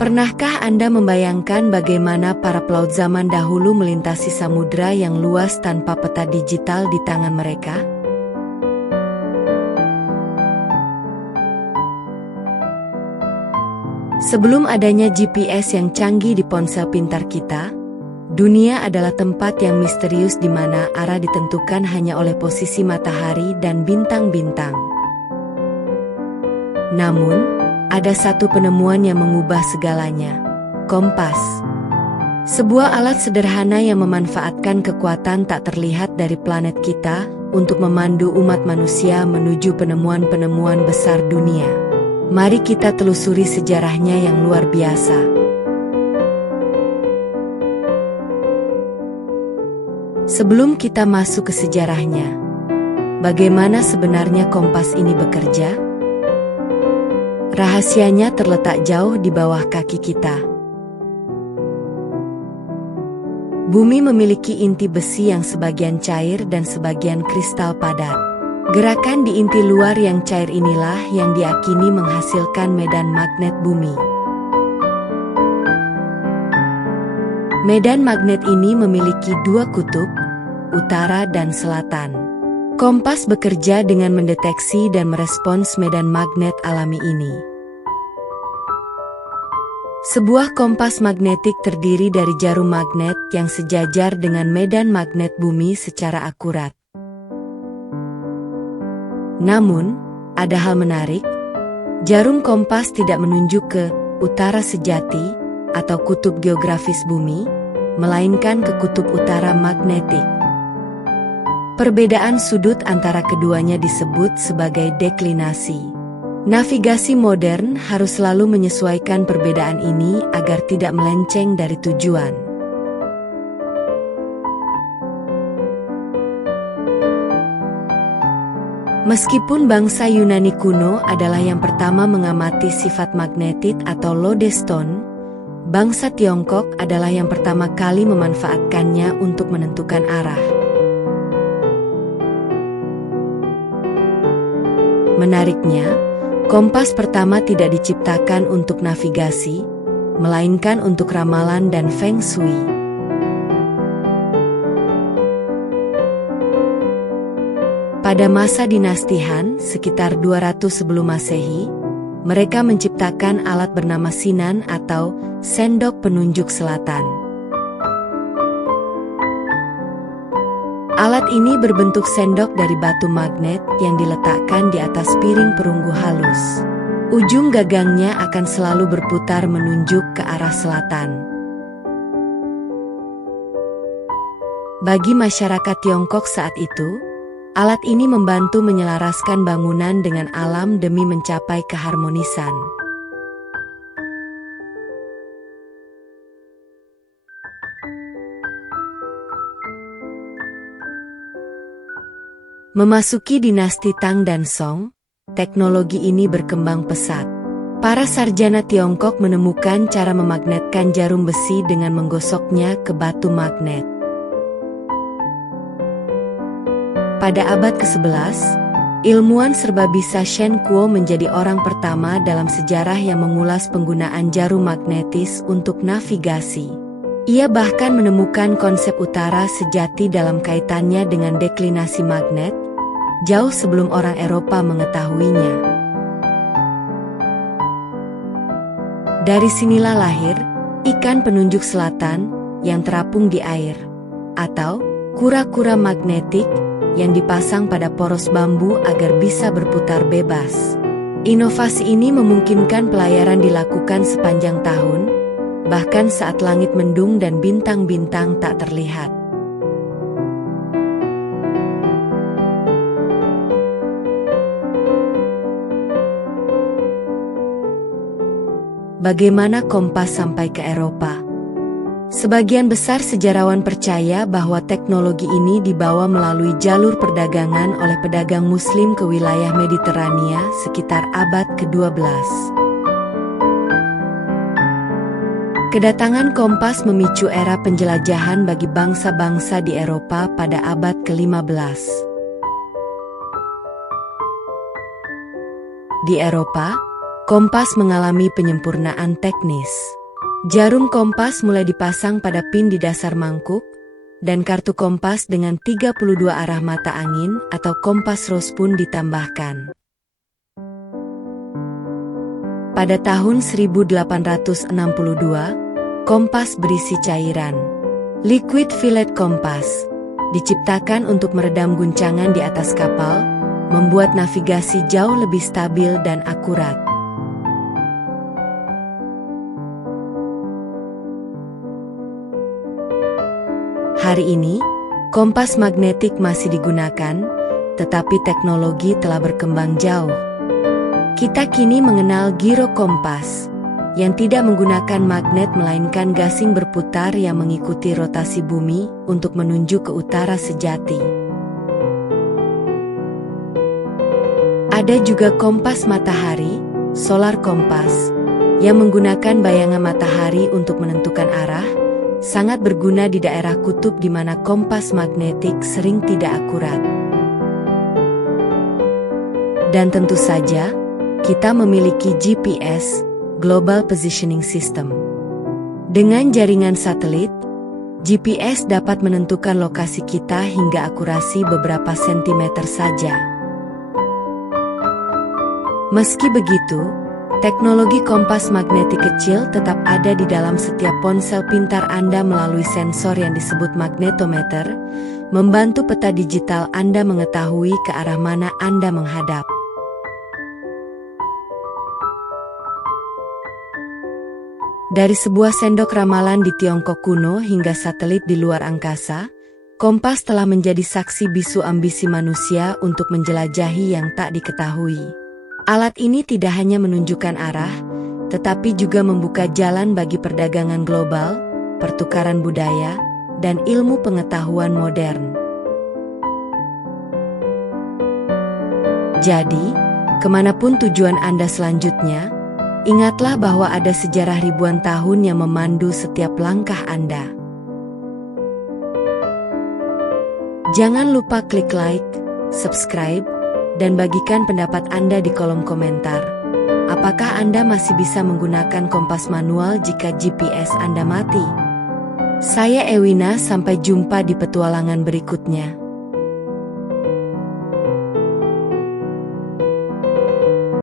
Pernahkah Anda membayangkan bagaimana para pelaut zaman dahulu melintasi samudra yang luas tanpa peta digital di tangan mereka? Sebelum adanya GPS yang canggih di ponsel pintar kita, dunia adalah tempat yang misterius di mana arah ditentukan hanya oleh posisi matahari dan bintang-bintang. Namun, ada satu penemuan yang mengubah segalanya. Kompas. Sebuah alat sederhana yang memanfaatkan kekuatan tak terlihat dari planet kita untuk memandu umat manusia menuju penemuan-penemuan besar dunia. Mari kita telusuri sejarahnya yang luar biasa. Sebelum kita masuk ke sejarahnya, bagaimana sebenarnya kompas ini bekerja? Rahasianya terletak jauh di bawah kaki kita. Bumi memiliki inti besi yang sebagian cair dan sebagian kristal padat. Gerakan di inti luar yang cair inilah yang diakini menghasilkan medan magnet bumi. Medan magnet ini memiliki dua kutub, utara dan selatan. Kompas bekerja dengan mendeteksi dan merespons medan magnet alami ini. Sebuah kompas magnetik terdiri dari jarum magnet yang sejajar dengan medan magnet bumi secara akurat. Namun, ada hal menarik. Jarum kompas tidak menunjuk ke utara sejati atau kutub geografis bumi, melainkan ke kutub utara magnetik. Perbedaan sudut antara keduanya disebut sebagai deklinasi. Navigasi modern harus selalu menyesuaikan perbedaan ini agar tidak melenceng dari tujuan. Meskipun bangsa Yunani kuno adalah yang pertama mengamati sifat magnetit atau lodestone, bangsa Tiongkok adalah yang pertama kali memanfaatkannya untuk menentukan arah. Menariknya, kompas pertama tidak diciptakan untuk navigasi, melainkan untuk ramalan dan feng shui. Pada masa dinasti Han, sekitar 200 sebelum Masehi, mereka menciptakan alat bernama Sinan atau sendok penunjuk selatan. Alat ini berbentuk sendok dari batu magnet yang diletakkan di atas piring perunggu halus. Ujung gagangnya akan selalu berputar menunjuk ke arah selatan. Bagi masyarakat Tiongkok saat itu, alat ini membantu menyelaraskan bangunan dengan alam demi mencapai keharmonisan. Memasuki dinasti Tang dan Song, teknologi ini berkembang pesat. Para sarjana Tiongkok menemukan cara memagnetkan jarum besi dengan menggosoknya ke batu magnet. Pada abad ke-11, ilmuwan serbabisa Shen Kuo menjadi orang pertama dalam sejarah yang mengulas penggunaan jarum magnetis untuk navigasi. Ia bahkan menemukan konsep utara sejati dalam kaitannya dengan deklinasi magnet, jauh sebelum orang Eropa mengetahuinya. Dari sinilah lahir ikan penunjuk selatan yang terapung di air, atau kura-kura magnetik yang dipasang pada poros bambu agar bisa berputar bebas. Inovasi ini memungkinkan pelayaran dilakukan sepanjang tahun, bahkan saat langit mendung dan bintang-bintang tak terlihat. Bagaimana kompas sampai ke Eropa? Sebagian besar sejarawan percaya bahwa teknologi ini dibawa melalui jalur perdagangan oleh pedagang Muslim ke wilayah Mediterania sekitar abad ke-12. Kedatangan kompas memicu era penjelajahan bagi bangsa-bangsa di Eropa pada abad ke-15. Di Eropa, kompas mengalami penyempurnaan teknis. Jarum kompas mulai dipasang pada pin di dasar mangkuk, dan kartu kompas dengan 32 arah mata angin atau kompas Ross pun ditambahkan. Pada tahun 1862, kompas berisi cairan liquid fillet kompas diciptakan untuk meredam guncangan di atas kapal, membuat navigasi jauh lebih stabil dan akurat. Hari ini, kompas magnetik masih digunakan, tetapi teknologi telah berkembang jauh. Kita kini mengenal giro kompas, yang tidak menggunakan magnet melainkan gasing berputar yang mengikuti rotasi bumi untuk menunjuk ke utara sejati. Ada juga kompas matahari, solar kompas, yang menggunakan bayangan matahari untuk menentukan arah, sangat berguna di daerah kutub di mana kompas magnetik sering tidak akurat. Dan tentu saja, kita memiliki GPS, Global Positioning System. Dengan jaringan satelit, GPS dapat menentukan lokasi kita hingga akurasi beberapa sentimeter saja. Meski begitu, teknologi kompas magnetik kecil tetap ada di dalam setiap ponsel pintar Anda melalui sensor yang disebut magnetometer, membantu peta digital Anda mengetahui ke arah mana Anda menghadap. Dari sebuah sendok ramalan di Tiongkok kuno hingga satelit di luar angkasa, kompas telah menjadi saksi bisu ambisi manusia untuk menjelajahi yang tak diketahui. Alat ini tidak hanya menunjukkan arah, tetapi juga membuka jalan bagi perdagangan global, pertukaran budaya, dan ilmu pengetahuan modern. Jadi, kemanapun tujuan Anda selanjutnya, ingatlah bahwa ada sejarah ribuan tahun yang memandu setiap langkah Anda. Jangan lupa klik like, subscribe, dan bagikan pendapat Anda di kolom komentar. Apakah Anda masih bisa menggunakan kompas manual jika GPS Anda mati? Saya Ewina, sampai jumpa di petualangan berikutnya.